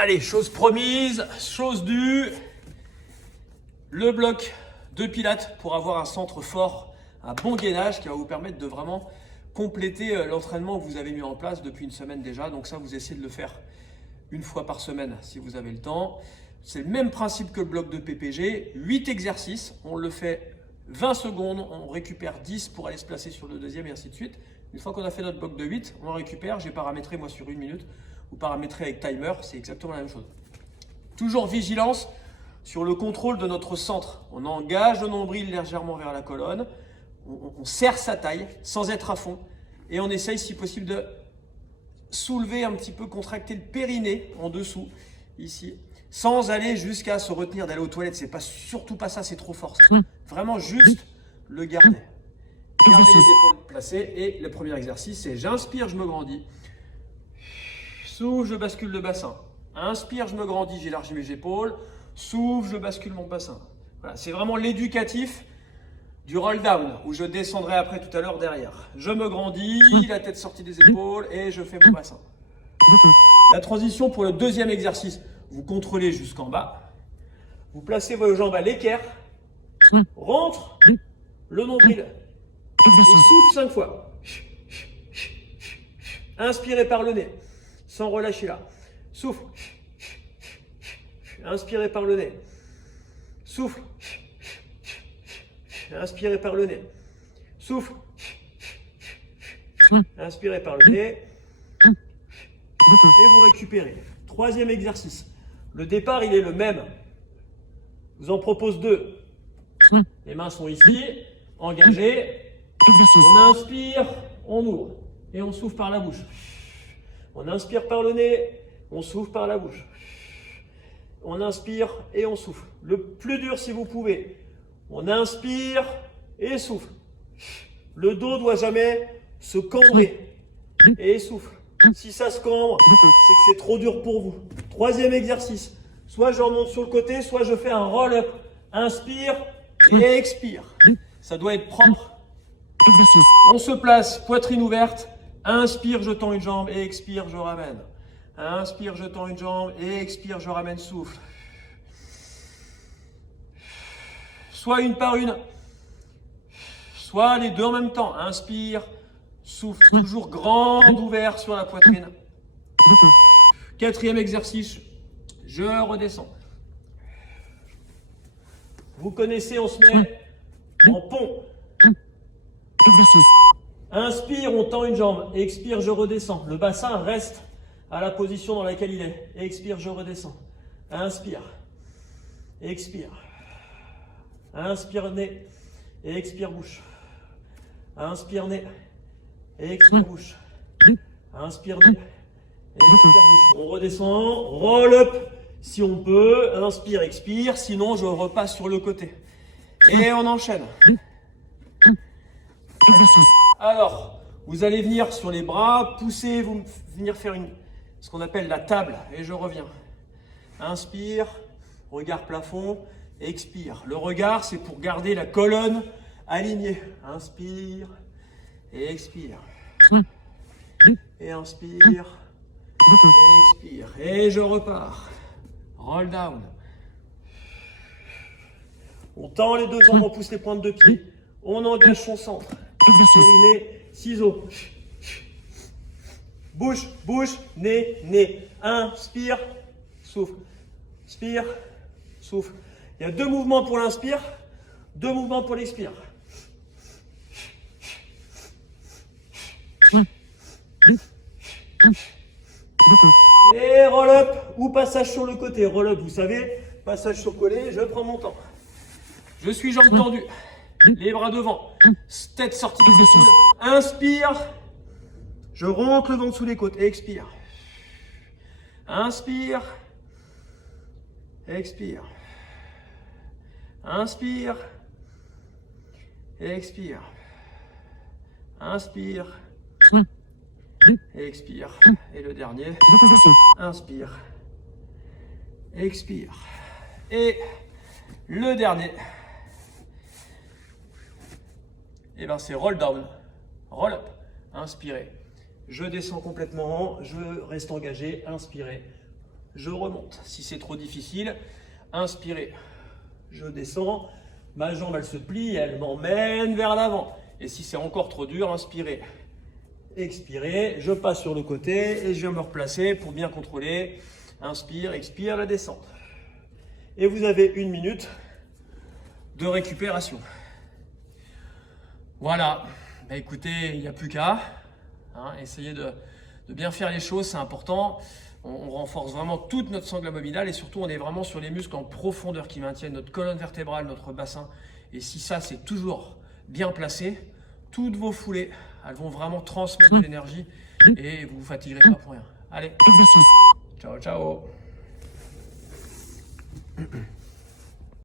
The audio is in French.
Allez, chose promise, chose due. Le bloc de pilates pour avoir un centre fort, un bon gainage qui va vous permettre de vraiment compléter l'entraînement que vous avez mis en place depuis une semaine déjà. Donc ça, vous essayez de le faire une fois par semaine si vous avez le temps. C'est le même principe que le bloc de PPG. 8 exercices, on le fait 20 secondes, on récupère 10 pour aller se placer sur le deuxième et ainsi de suite. Une fois qu'on a fait notre bloc de 8, on récupère. J'ai paramétré moi sur 1 minute ou paramétré avec timer, c'est exactement la même chose. Toujours vigilance sur le contrôle de notre centre. On engage le nombril légèrement vers la colonne, on serre sa taille sans être à fond et on essaye si possible de soulever un petit peu, contracter le périnée en dessous, ici, sans aller jusqu'à se retenir d'aller aux toilettes. C'est pas, surtout pas ça, c'est trop fort. Vraiment juste le garder. Gardez les épaules placées et le premier exercice, c'est j'inspire, je me grandis. Souffle, je bascule le bassin. Inspire, je me grandis, j'élargis mes épaules. Souffle, je bascule mon bassin. Voilà, c'est vraiment l'éducatif du roll down où je descendrai après tout à l'heure derrière. Je me grandis, la tête sortie des épaules et je fais mon bassin. La transition pour le deuxième exercice, vous contrôlez jusqu'en bas. Vous placez vos jambes à l'équerre. Rentre le nombril. Et souffle 5 fois. Inspirez par le nez, sans relâcher là. Souffle. Inspirez par le nez. Souffle. Inspirez par le nez. Souffle. Inspirez par le nez. Et vous récupérez. Troisième exercice. Le départ, il est le même. Je vous en propose 2. Les mains sont ici, engagées. On inspire, on ouvre. Et on souffle par la bouche. On inspire par le nez, on souffle par la bouche. On inspire et on souffle. Le plus dur si vous pouvez. On inspire et souffle. Le dos doit jamais se cambrer. Et souffle. Si ça se cambre, c'est que c'est trop dur pour vous. Troisième exercice. Soit je remonte sur le côté, soit je fais un roll-up. Inspire et expire. Ça doit être propre. On se place, poitrine ouverte. Inspire, je tends une jambe et expire, je ramène. Inspire, je tends une jambe et expire, je ramène, souffle. Soit une par une, soit les deux en même temps. Inspire, souffle, toujours grand ouvert sur la poitrine. Quatrième exercice, je redescends. Vous connaissez, on se met en pont. Inspire, on tend une jambe. Expire, je redescends. Le bassin reste à la position dans laquelle il est. Expire, je redescends. Inspire. Expire. Inspire nez. Et expire bouche. Inspire nez. Et expire bouche. Inspire nez. Et expire bouche. On redescend. Roll up si on peut. Inspire, expire. Sinon, je repasse sur le côté. Et on enchaîne. Alors, vous allez venir sur les bras, pousser, vous venir faire ce qu'on appelle la table. Et je reviens. Inspire, regard plafond, expire. Le regard, c'est pour garder la colonne alignée. Inspire et expire. Et inspire et expire. Et je repars. Roll down. On tend les deux jambes, on pousse les pointes de pied. On engage son centre. Périnée, ciseaux. Bouche, bouche, nez, nez. Inspire, souffle. Inspire, souffle. Il y a 2 mouvements pour l'inspire, 2 mouvements pour l'expire. Et roll up ou passage sur le côté. Roll up, vous savez, passage sur le côté, je prends mon temps. Je suis jambes tendues. Les bras devant, tête sortie des épaules. Inspire, je rentre le ventre sous les côtes. Expire. Inspire. Expire. Inspire. Expire. Inspire. Expire. Et le dernier. Inspire. Expire. Et le dernier. Et bien c'est roll down, roll up, inspirez. Je descends complètement, je reste engagé, inspirez. je remonte. Si c'est trop difficile, inspirez, je descends, ma jambe elle se plie, elle m'emmène vers l'avant. Et si c'est encore trop dur, inspirez, expirez, je passe sur le côté et je viens me replacer pour bien contrôler. Inspire, expire, la descente. Et vous avez 1 minute de récupération. Voilà, bah écoutez, il n'y a plus qu'à. Essayez de bien faire les choses, c'est important. On renforce vraiment toute notre sangle abdominale et surtout on est vraiment sur les muscles en profondeur qui maintiennent notre colonne vertébrale, notre bassin. Et si ça c'est toujours bien placé, toutes vos foulées, elles vont vraiment transmettre de l'énergie et vous vous fatiguerez pas pour rien. Allez, ciao ciao.